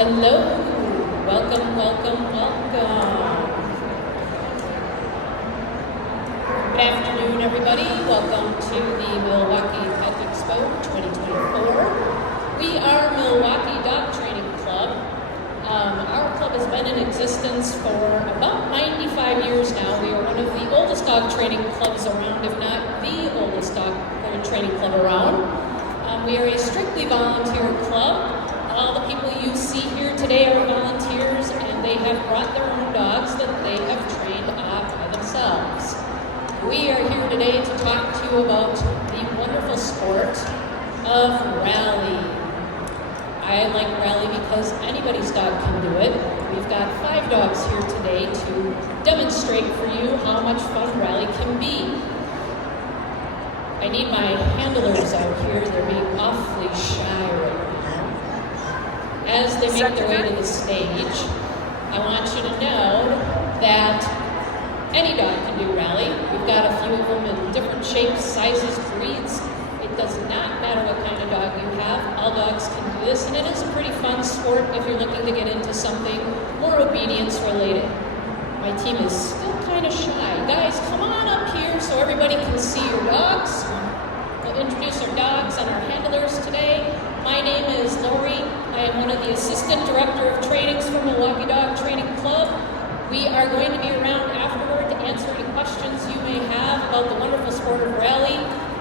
Hello, welcome, welcome, welcome. Good afternoon, everybody. Welcome to the Milwaukee Pet Expo 2024. We are Milwaukee Dog Training Club. Our club has been in existence for about 95 years now. We are one of the oldest dog training clubs around, if not the oldest dog training club around. We are a strictly volunteer club. All the people you see here today are volunteers, and they have brought their own dogs that they have trained by themselves. We are here today to talk to you about the wonderful sport of rally. I like rally because anybody's dog can do it. We've got 5 dogs here today to demonstrate for you how much fun rally can be. I need my handlers out here. They're being awfully shy right now. As they make their way to the stage, I want you to know that any dog can do rally. We've got a few of them in different shapes, sizes, breeds. It does not matter what kind of dog you have. All dogs can do this, and it is a pretty fun sport if you're looking to get into something more obedience related. My team is still kind of shy. Guys, come on up here so everybody can see your dogs. We'll introduce our dogs and our handlers today. My name is Lori. I am one of the Assistant Director of Trainings for Milwaukee Dog Training Club. We are going to be around afterward to answer any questions you may have about the wonderful sport of rally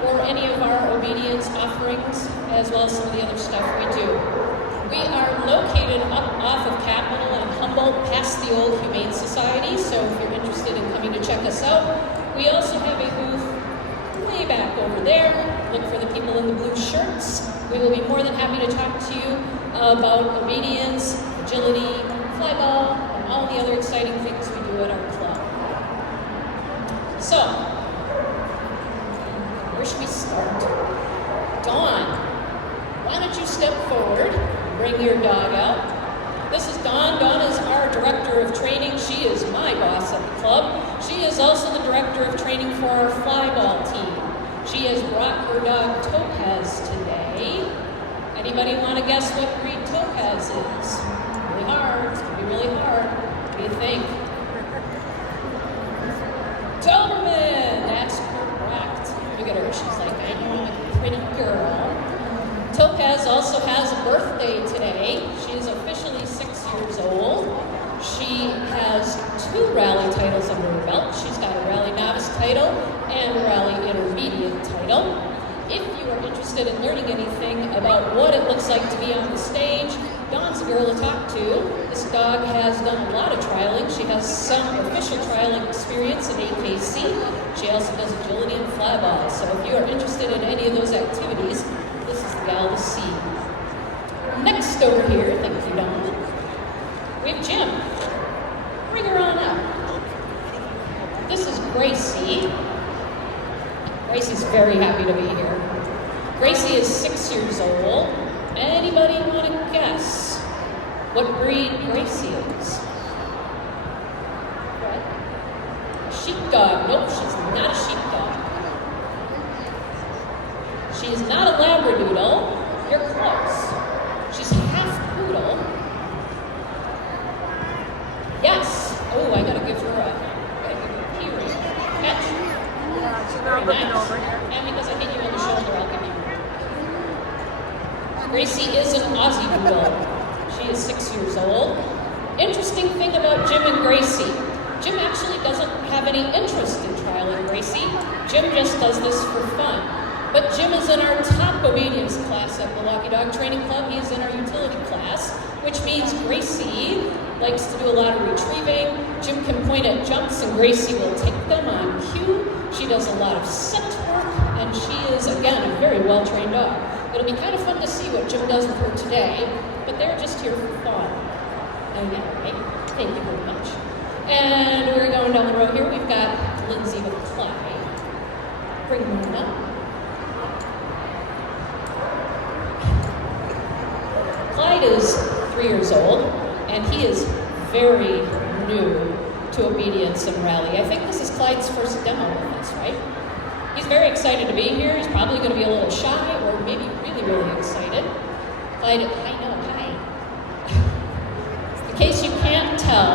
or any of our obedience offerings, as well as some of the other stuff we do. We are located up off of Capitol and Humboldt, past the old Humane Society, so if you're interested in coming to check us out. We also have a booth way back over there. Look for the people in the blue shirts. We will be more than happy to talk to you about obedience, agility, fly ball, and all the other exciting things we do at our club. So, where should we start? Dawn, why don't you step forward, bring your dog out. This is Dawn. Dawn is our Director of Training. She is my boss at the club. She is also the Director of Training for our fly ball team. She has brought her dog Topaz today. Anybody want to guess what breed Topaz is? Really hard. It's going to be really hard. What do you think? Doberman! That's correct. Look at her. She's like, I know, I'm a pretty girl. Topaz also has a birthday today. She is officially 6 years old. She has 2 rally titles under her belt. She's got a Rally Novice title and a Rally Intermediate title. If you are interested in learning anything about what it looks like to be on the stage, Dawn's a girl to talk to. This dog has done a lot of trialing. She has some official trialing experience in AKC. She also does agility and fly ball. So if you are interested in any of those activities, this is the gal to see. Next over here, thank you, Dawn, we have Jim. Bring her on up. This is Gracie. Gracie's very happy to be here. Gracie is 6 years old. Anybody want to guess what breed Gracie is? What? Sheepdog. Nope, she's not a sheepdog. She is not a Labradoodle. You're close. She's half poodle. Yes. Oh, I gotta give her a key ring. Catch. Very nice. And because I hit you on the shoulder, I'll give you. Gracie is an Aussie Doodle. She is 6 years old. Interesting thing about Jim and Gracie. Jim actually doesn't have any interest in trialing Gracie. Jim just does this for fun. But Jim is in our top obedience class at Milwaukee Dog Training Club. He's in our utility class, which means Gracie likes to do a lot of retrieving. Jim can point at jumps and Gracie will take them on cue. She does a lot of scent work, and she is, again, a very well-trained dog. It'll be kind of fun to see what Jim does with her today, but they're just here for fun. Oh yeah, right? Thank you very much. And we're going down the road here. We've got Lindsay with Clyde. Bring her on up. Clyde is 3 years old, and he is very new to obedience and rally. I think this is Clyde's first demo with us, right? He's very excited to be here. He's probably going to be a little shy or maybe really, really excited. Clyde, I know, hi.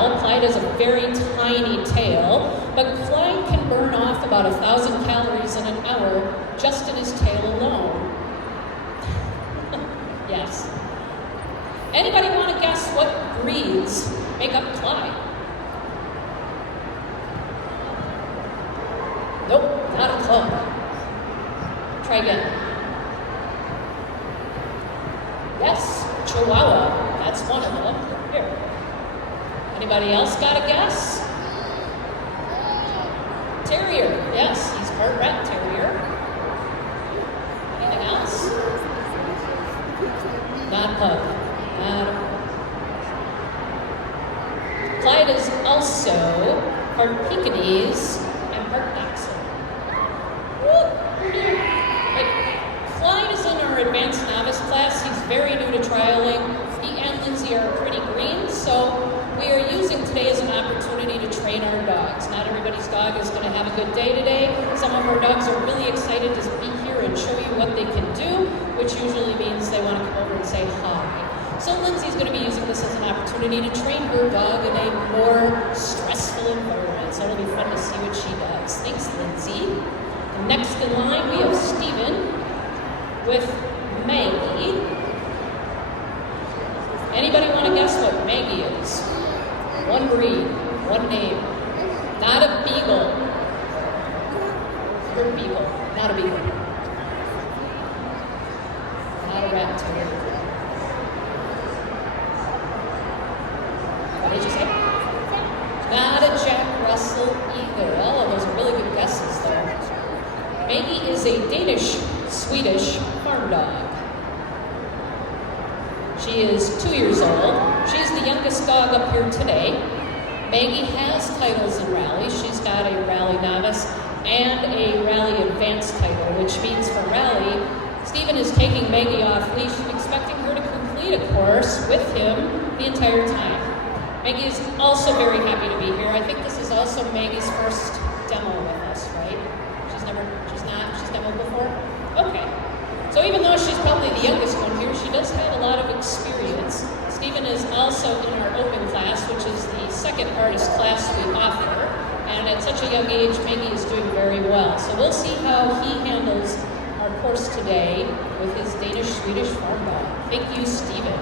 tail. Clyde has a very tiny tail, but Clyde can burn off about 1,000 calories in an hour just in his tail alone. Yes. Anybody want to guess what breeds make up Clyde? Nope, not a club. Try again. Yes, Chihuahua. That's one of them. Here. Anybody else got a guess? Terrier. Yes, he's part rat terrier. Anything else? Not pug. Not a... Clyde is also part Pekingese and part Dachshund. Clyde is in our advanced novice class. He's very new to trialing. He and Lindsay are pretty green, so we are using today as an opportunity to train our dogs. Not everybody's dog is going to have a good day today. Some of our dogs are really excited to be here and show you what they can do, which usually means they want to come over and say hi. So Lindsay's going to be using this as an opportunity to train her dog in a more stressful environment. So it'll be fun to see what she does. Thanks, Lindsay. Next in line, we have Steven with Maggie. Anybody want to guess what Maggie is? One breed, one name. Not a beagle. You're a beagle, not a beagle. Not a rat terrier. What did you say? Not a Jack Russell either. Oh, those are really good guesses there. Maggie is a Danish-Swedish farm dog. She is 2 years old. She's the youngest dog up here today. Maggie has titles in rally. She's got a rally novice and a rally advanced title, which means for rally, Stephen is taking Maggie off leash, expecting her to complete a course with him the entire time. Maggie is also very happy to be here. I think this is also Maggie's first demo with us, right? She's demoed before? Okay. So even though she's probably the youngest one here, she does have a lot of experience. Stephen is also in our open class, which is the second hardest class we offer. And at such a young age, Maggie is doing very well. So we'll see how he handles our course today with his Danish-Swedish farm dog. Thank you, Stephen.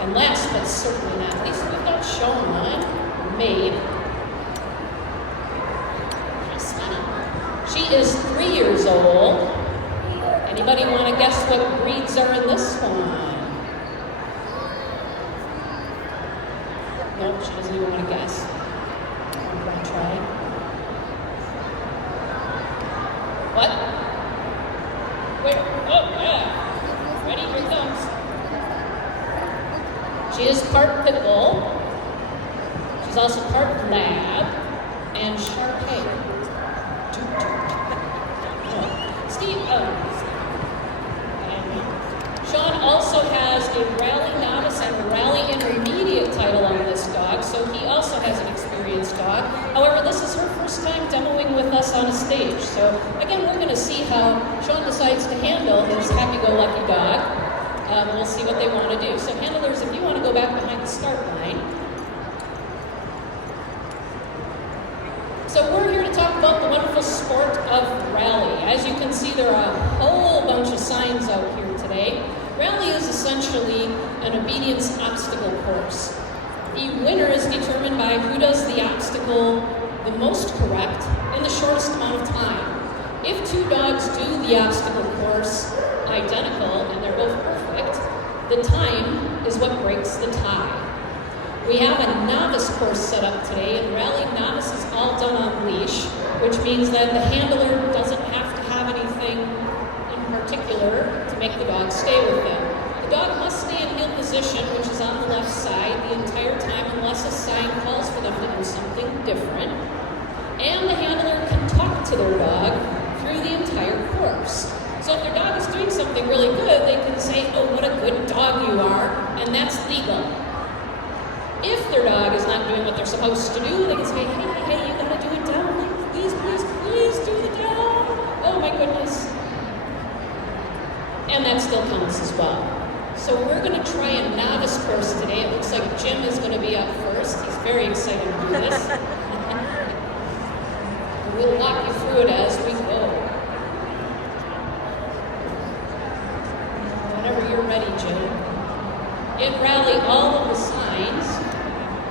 And last but certainly not least, we've got Sean, Maeve. She is 3 years old. Anybody want to guess what breeds are in this one? Nope, she doesn't even want to guess. I'm going to try. What? Where? Oh, yeah. Ready? Here it comes. She is part pit bull. She's also part lab and Shar-Pei. Sean also has a rally novice and a rally intermediate title on this dog, so he also has an experienced dog. However, this is her first time demoing with us on a stage. So again, we're going to see how Sean decides to handle his happy-go-lucky dog. We'll see what they want to do. So handlers, if you want to go back behind the start line. So we're here to talk about the wonderful sport of rally. As you can see, there are a whole bunch of signs out here today. Rally is essentially an obedience obstacle course. The winner is determined by who does the obstacle the most correct in the shortest amount of time. If two dogs do the obstacle course identical and they're both perfect, the time is what breaks the tie. We have a novice course set up today, and rally novice is all done on leash, which means that the handler doesn't have to have anything in particular to make the dog stay with them. The dog must stay in heel position, which is on the left side, the entire time unless a sign calls for them to do something different. And the handler can talk to their dog through the entire course. So if their dog is doing something really good, they can say, "Oh, what a good dog you are," and that's legal. If their dog is not doing what they're supposed to do, they can say, hey, you gotta do it down. Like, please do the down. Oh my goodness. And that still counts as well. So we're gonna try a novice course today. It looks like like Jim is going to be up first. He's very excited to do this. We'll walk you through it as we go. Whenever you're ready, Jim. In rally, all of the signs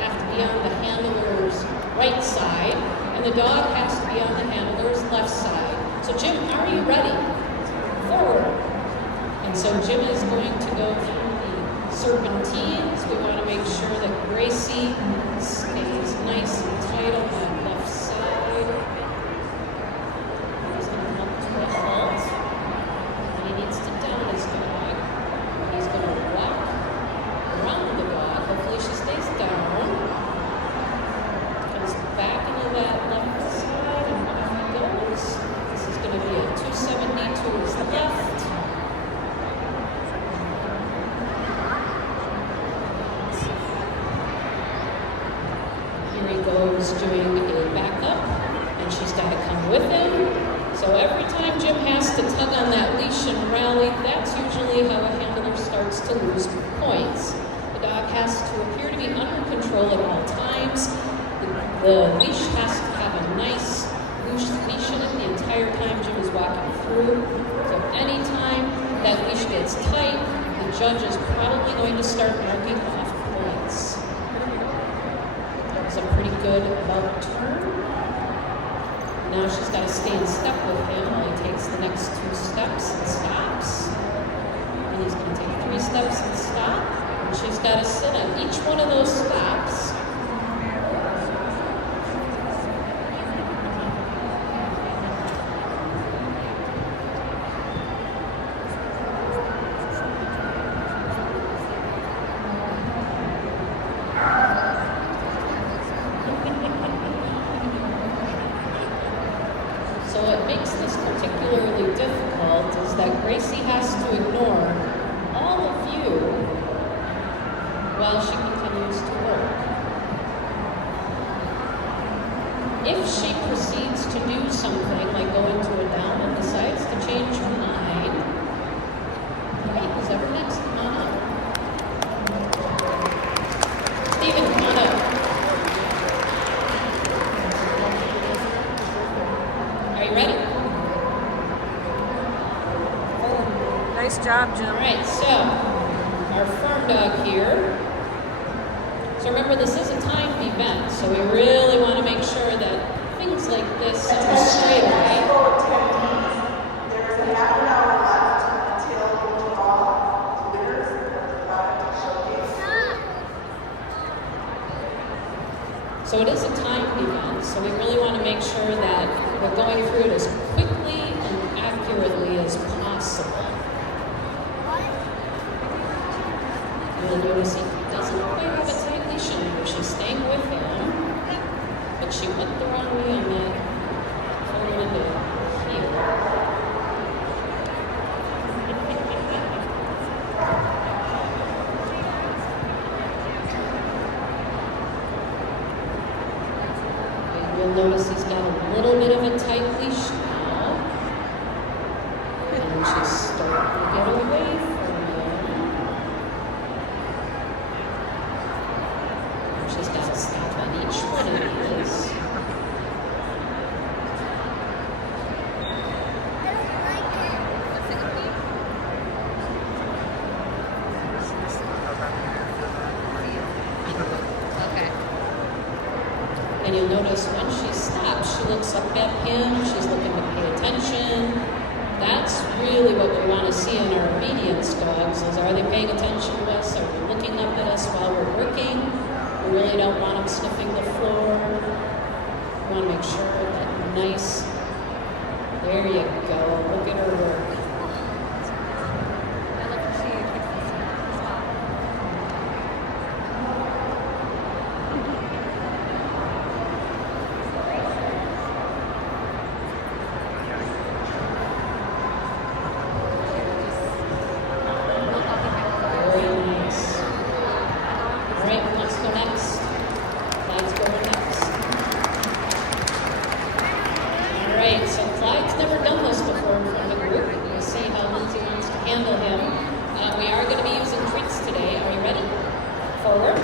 have to be on the handler's right side, and the dog has to be on the handler's left side. So Jim, are you ready? Forward. And so Jim is going to go through the serpentines. We want to make sure that Gracie stays nice and tight on that left side. He's going to come to a halt. And he needs to down his dog. He's going to walk around the dog. Hopefully she stays down. Comes back into that left side and off he goes. This is going to be a 270 to his left. Goes doing a backup, and she's got to come with him. So every time Jim has to tug on that leash and rally, that's usually how a handler starts to lose points. The dog has to appear to be under control at all times. The leash has to have a nice loose leash in it the entire time Jim is walking through. So anytime that leash gets tight, the judge is probably going to start marking off points. A pretty good about turn. Now she's got to stay in step with him while he takes the next 2 steps and stops. And he's going to take 3 steps and stop. And she's got to sit on each one of those stops. So what makes this particularly difficult is that Gracie has to ignore all of you while she continues to work. If she proceeds to do something like go into a down and decides to change her mind, hey, who's ever next? Come on up. Steven, come on up. Ready? Nice job, Jim. All right, so our firm dog here. So remember, this is a timed event, so we really want to make sure that things like this are straight away. There's a half an hour left until we draw winners of the product showcase. So it is a timed event, so we really want to make sure that we're going through it as quickly and accurately as possible. You'll notice he doesn't quite have a tight leash in here. She's staying with him, but she went the wrong way on that photo into here. You'll notice he's got a little bit of a tight leash now. And she's starting to get away from him. She's got to stop on each one of these. And you'll notice when she stops, she looks up at him, she's looking to pay attention. That's really what we want to see in our obedience dogs, is are they paying attention to us? Are they looking up at us while we're working? We really don't want them sniffing the floor. We want to make sure that nice, there you go, look at her work. Right, so Clyde's never done this before in front of a group. forward.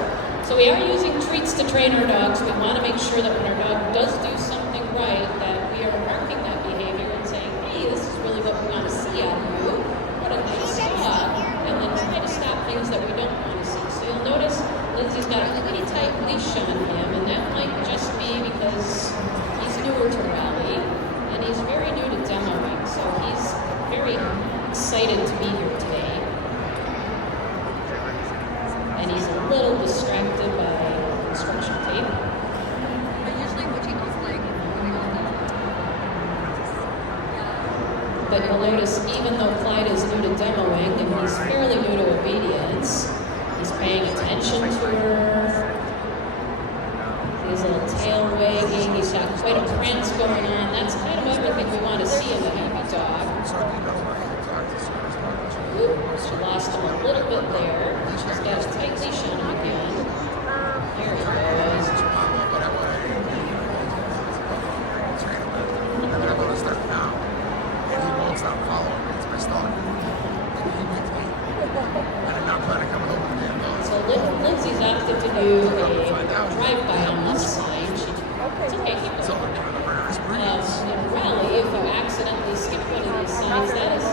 So we are using treats to train our dogs. We want to make sure that when our dog does do something right, that we are marking that behavior and saying, hey, this is really what we want to see out of you. What a nice dog. And then try to stop things that we don't want to see. So you'll notice Lindsay's got a pretty tight leash on him, and that might just be because he's newer to Rally, and he's very new to demoing. So he's very excited to be here today. And he's a little distracted by construction tape. But usually what he goes like, But you'll notice even though Clyde is new to demoing and he's fairly new to obedience, he's paying attention to her. His little tail wagging, he's got quite a prance going on. That's kind of everything we want to see in a happy dog. Ooh, she lost him a little bit there. She's got a tight leash on him again. There he goes. So Lindsay's opted to do a drive-by on this sign. It's okay, keep going. In Rally, if you accidentally skip one of these signs, that is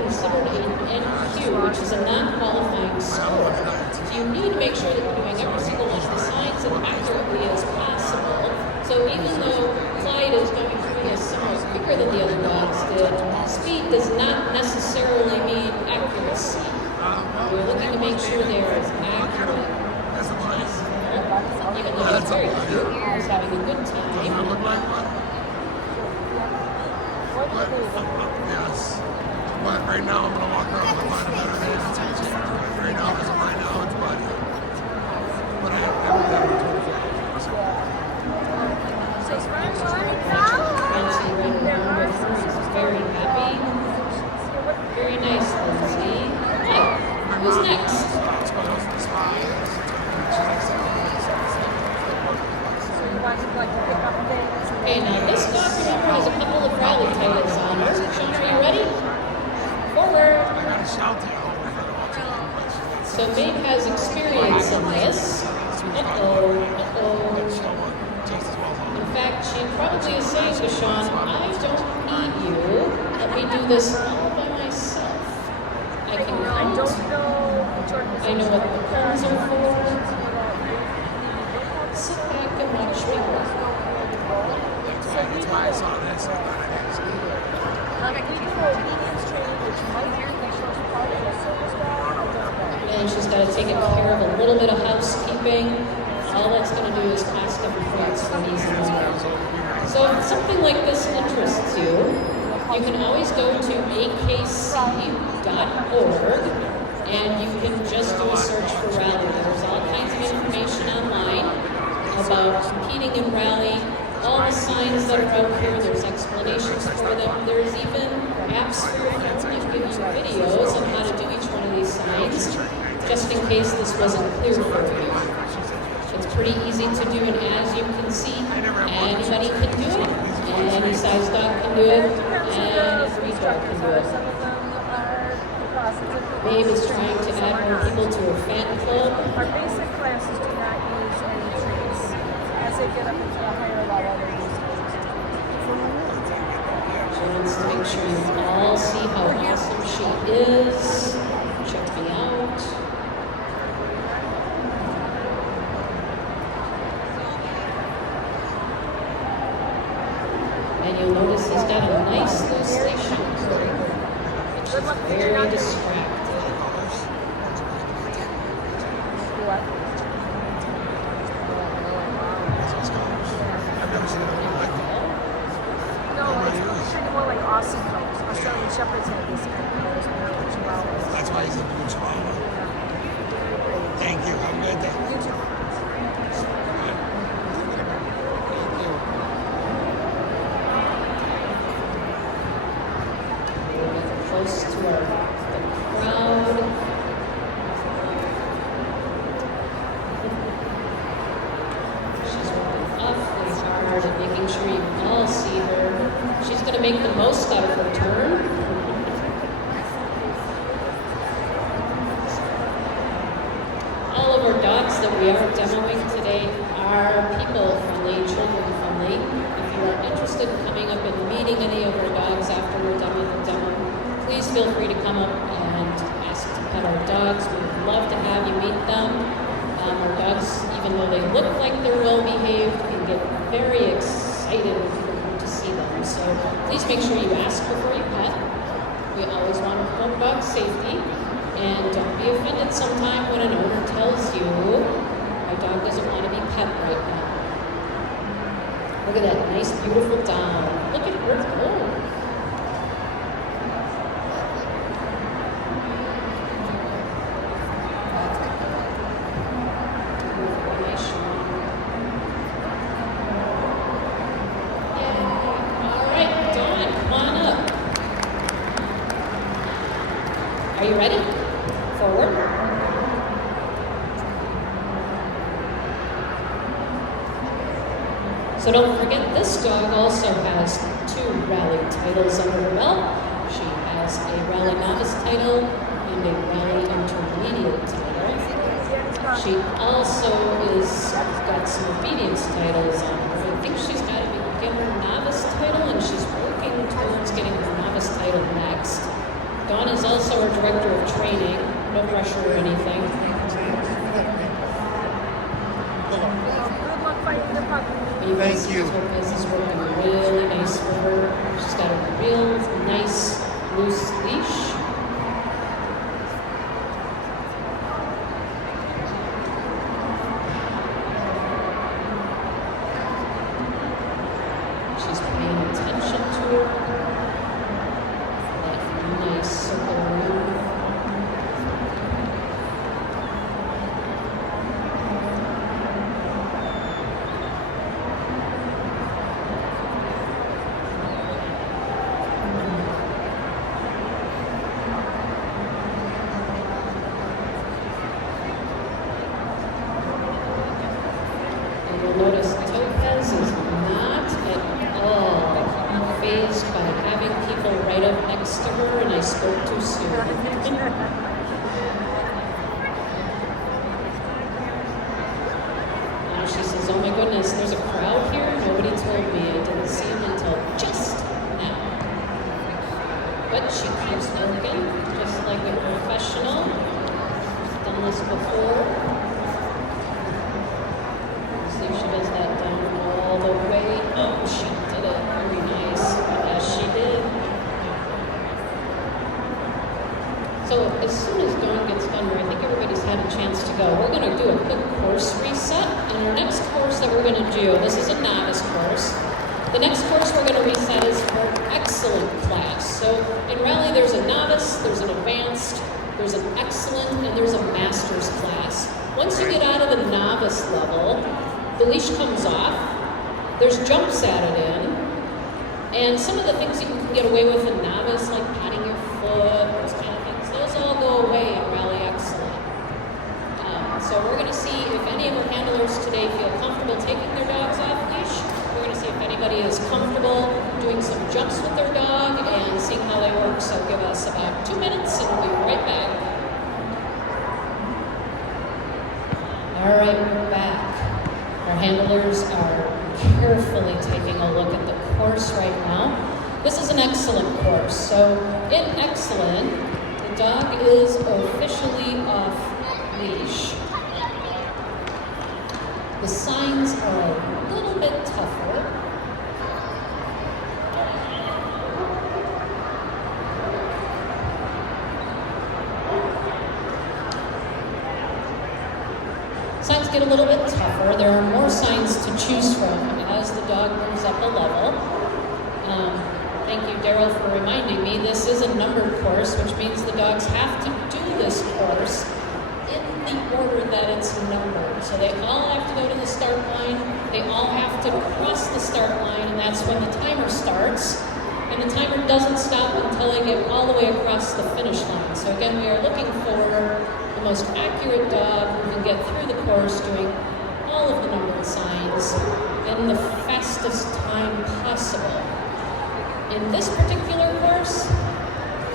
considered an NQ, which is a non-qualifying score. So you need to make sure that you're doing every single one of the signs as accurately as possible. So even though Clyde is going through this somewhat quicker than the other dogs did, speed does not necessarily mean accuracy. We're looking to make sure they are as accurate as possible. Even though it's very cute, he's having a good time. Yes. But right now, I'm going to walk around and find a better name to teach it. Right now, because right now, it's Buddy. But I have He's very happy. Very nice, Lindsay. Oh, who's next? Okay, now this dog, remember, has a couple of rally titles on her. Sean, are you ready? Forward. So Babe has experience in this. In fact, she probably is saying to Sean, I don't need you. Let me do this all by myself. I can count. I know what the pens are for. Sit back and watch me work. That's why I saw this. And she's got to take care of a little bit of housekeeping. All that's going to do is cost them points for these as well. So if something like this interests you, you can always go to akc.org and you can just do a search for Rally. There's all kinds of information online about competing in Rally. All the signs that are out here, there's explanations for them. There's even apps for your phone that give you videos on how to do each one of these signs, just in case this wasn't clear for you. It's pretty easy to do, and as you can see, anybody can do it. Any size dog can do it, and a breed dog can do it. Babe is trying to add more people to her fan club. Our basic classes do not use any trees. As they get up into the higher level, they use She wants to make sure you all see how awesome she is. Check me out. And you'll notice he's got a nice loose leash on her, which is very distracting. Australian Shepherds have this kind of nose, but That's why he's a blue chihuahua. Thank you. Have a good day. you too. We're close to the crowd. She's working awfully hard at making sure you all see her. She's going to make the most out of her turn. All of our dogs that we are demoing today are people-friendly, children-friendly. If you are interested in coming up and meeting any of our dogs after we're done with the demo, please feel free to come up and ask to pet our dogs. We would love to have you meet them. Our dogs, even though they look like they're well-behaved, can get very excited when people come to see them. So please make sure you ask before you pet. We always want to promote dog safety. And don't be offended sometime when an owner tells you, my dog doesn't want to be pet right now. Look at that nice, beautiful dog. Look at her. Oh. Are you ready? Forward. So don't forget, this dog also has 2 rally titles under her belt. She has a rally novice title and a rally intermediate title. She also got some obedience titles on her. I think she's got a beginner novice title, and she's working towards getting her novice title next. Dawn is also our director of training. No pressure or anything. Good luck fighting the puppy. Thank you. This is working really nice for her. She's got a real nice loose leash. She's paying attention to her. Notice Topaz is not at all fazed by having people right up next to her, and I spoke too soon. Now she says, oh my goodness, there's a crowd here? Nobody told me. I didn't see him until just now. But she keeps working, just like a professional. She's done this before. See if she does that down all the way. Oh, she did it. Very nice. Yes, she did. So as soon as Dawn gets done here, I think everybody's had a chance to go. We're going to do a quick course reset. And our next course that we're going to do, this is a novice course. The next course we're going to reset is for excellent class. So in rally, there's a novice, there's an advanced, there's an excellent, and there's a master's class. Once you get out of the novice level, the leash comes off, there's jumps added in, and some of the things you can get away with in novice, like patting your foot, those kind of things, those all go away in Rally Excellent. So we're going to see if any of our handlers today feel comfortable taking their dogs off leash. We're going to see if anybody is comfortable doing some jumps with their dog and seeing how they work. So give us about 2 minutes and we'll be right back. All right, we're back. Our handlers are carefully taking a look at the course right now. This is an excellent course. So in excellent, the dog is officially off leash. The signs are a little bit tougher. Signs get a little bit tougher. There are more signs to choose from as the dog moves up a level. Thank you, Daryl, for reminding me. This is a numbered course, which means the dogs have to do this course in the order that it's numbered. So they all have to go to the start line. They all have to cross the start line, and that's when the timer starts. And the timer doesn't stop until they get all the way across the finish line. So again, we are looking for the most accurate dog who can get through the course doing all of the numbered signs in the fastest time possible. In this particular course,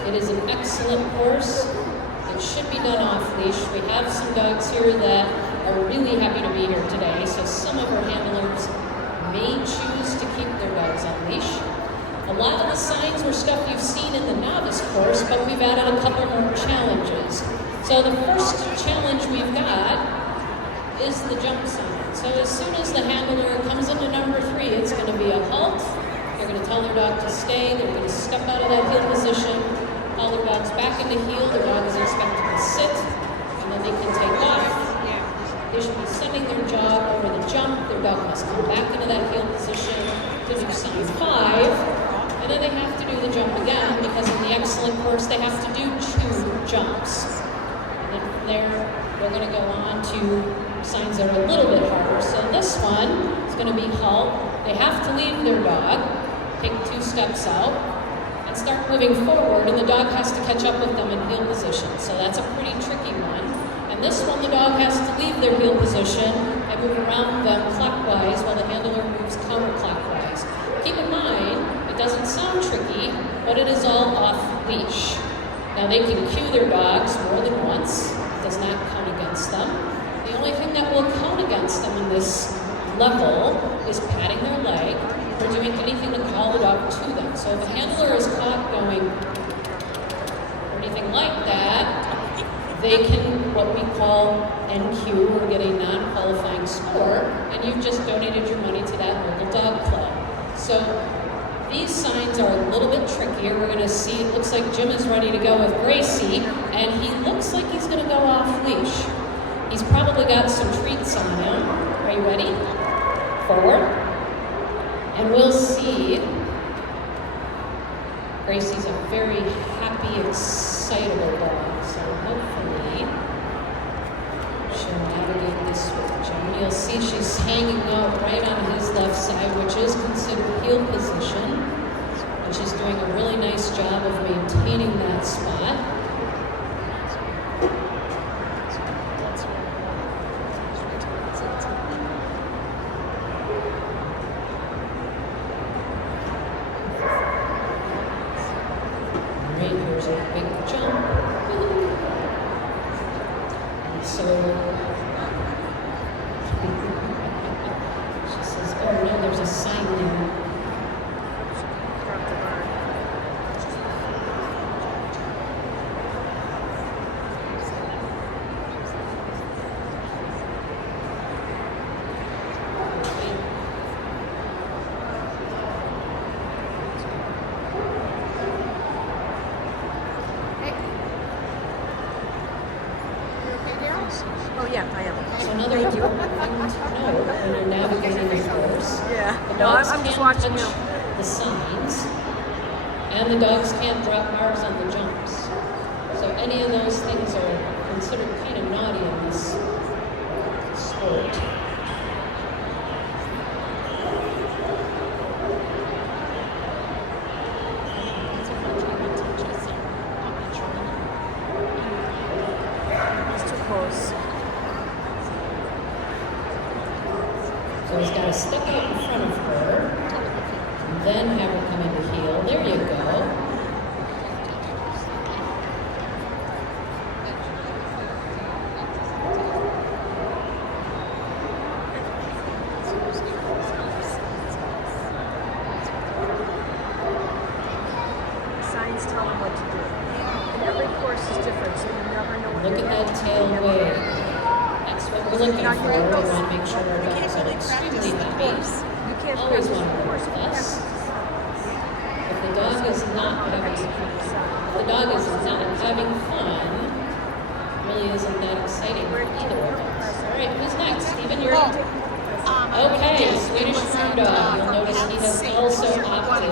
it is an excellent course. It should be done off leash. We have some dogs here that are really some of our handlers may choose to keep their dogs on leash. A lot of the signs were stuff you've seen in the novice course, but we've added a couple more challenges. So the first challenge we've got is the jump sign. So as soon as the handler comes into number 3, it's going to be a halt. They're going to tell their dog to stay. They're going to step out of that heel position, call their dogs back into heel. Their dog is expected to sit, and then they can take off. They should be sending their dog over the jump. Their dog must come back into that heel position to do sign 5. And then they have to do the jump again, because in the excellent course they have to do 2 jumps. And then from there, we're going to go on to signs that are a little bit harder. So this one is going to be halt. They have to leave their dog, take 2 steps out, and start moving forward, and the dog has to catch up with them in heel position. So that's a pretty tricky one. And this one, the dog has to leave their heel position and move around them clockwise while the handler moves counterclockwise. Keep in mind, it doesn't sound tricky, but it is all off leash. Now they can cue their dogs more than once. It does not count against them. The only thing that will count against them in this level is patting their leg or doing anything to call the dog to them. So if a handler is caught going or anything like that, they can, what we call NQ, or get a non-qualifying score, and you've just donated your money to that local dog club. So these signs are a little bit trickier. We're going to see, it looks like Jim is ready to go with Gracie, and he looks like he's going to go off leash. He's probably got some treats on him. Are you ready? Forward. And we'll see. Gracie's a very happy, excitable dog, so hopefully she'll navigate this with Jim. You'll see she's hanging out right on his left side, which is considered heel position, and she's doing a really nice job of maintaining that spot. Here's a big jump. And so she says, oh no, there's a sign there. Oh yeah, I am. So another thing to know when you're navigating the course, Yeah. the No, dogs I'm just can't watching touch him. the signs, and the dogs can't drop bars on the jumps. So any of those things are considered kind of naughty in this sport. It's too close. So he's got to step out in front of her, and then have her come into heel. There you go. Signs tell them what to do. And every course is different, so you never know what Look you're at that tail wave. That's what we're looking for. We want to make sure our dogs are extremely happy. You can't Always practice want to the work course. with You us. practice If the dog is not having having fun, really isn't that exciting for either of us. All right, who's next? Stephen, you're up. Okay, Swedish Bulldog. You'll notice he has also opted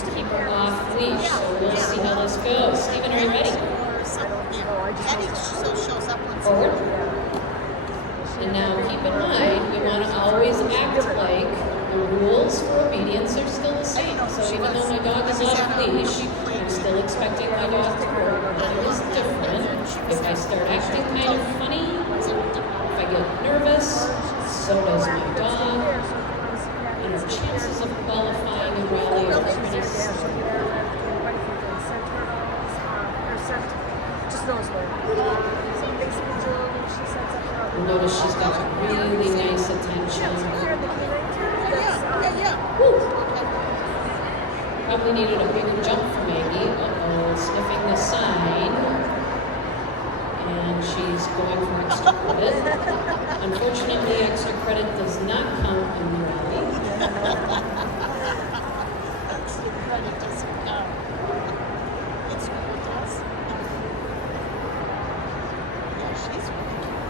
to keep her off leash, so we'll see how this goes. Stephen, are you ready? Forward. And now keep in mind, we want to always act like the rules for obedience are still the same. So even though my dog is off leash, I'm still expecting my dog to work. But it is different. If I start acting kind of funny, if I get nervous, so does my dog. And our chances of qualifying and rally are pretty slim. Just knows where. Some basic agility, she sets up her. You'll notice she's got really nice attention Woo. Probably needed a bigger jump for Maggie. Uh-oh, sniffing the sign. And she's going for extra credit. Unfortunately, extra credit does not count in the rally. Extra credit doesn't count. It's what it does. Yeah, she's really cute.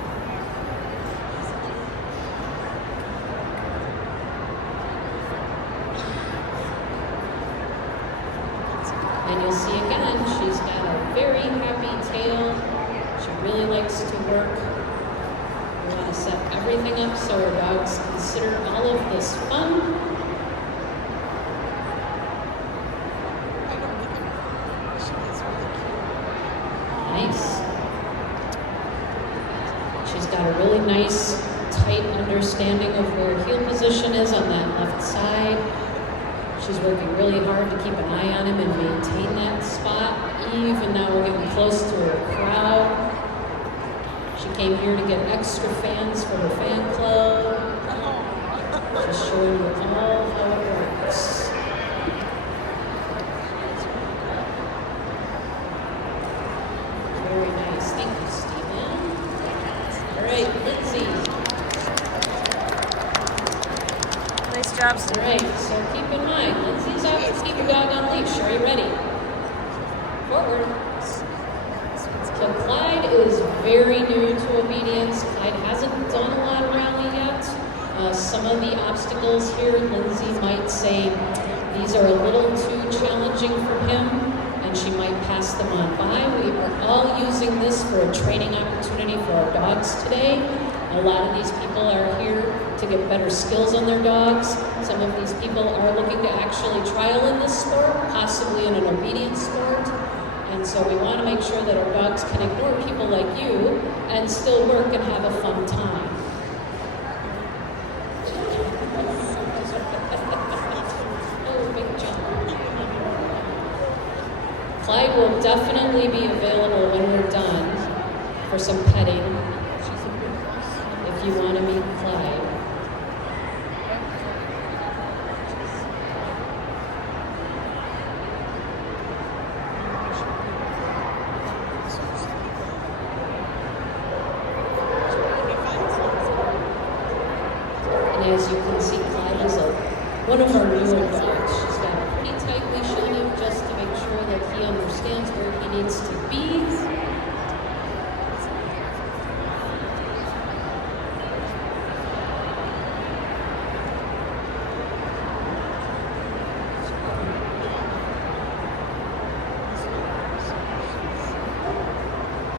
And you'll see again, she's got a very happy tail. She really likes to work. We want to set everything up so our dogs consider all of this fun. I don't look at her. She is really cute. Nice. She's got a really nice, tight understanding of where heel position is on that left side. She's working really hard to keep an eye on him and maintain that spot. Even now we're getting close to her crowd. She came here to get extra fans for her fan club. Just showing you all how it works. Very nice. Thank you, Stephen. All right, Lindsay. Nice job, All Steve. right, so keep in mind, Lindsay's out to keep your dog on leash. Are you ready? Forward. So Clyde is very new to obedience. Clyde hasn't done a lot of rally yet. Some of the obstacles here, Lindsay might say these are a little too challenging for him, and she might pass them on by. We are all using this for a training opportunity for our dogs today. A lot of these people are here to get better skills on their dogs. Some of these people are looking to actually trial in this sport, possibly in an obedience sport. And so we want to make sure that our dogs can ignore people like you and still work and have a fun time. Oh, big jump. Clyde will definitely be available when we're done for some petting if you want to meet Clyde. And as you can see, Clyde is one of our newer dogs. She's got a pretty tight leash on him just to make sure that he understands where he needs to be.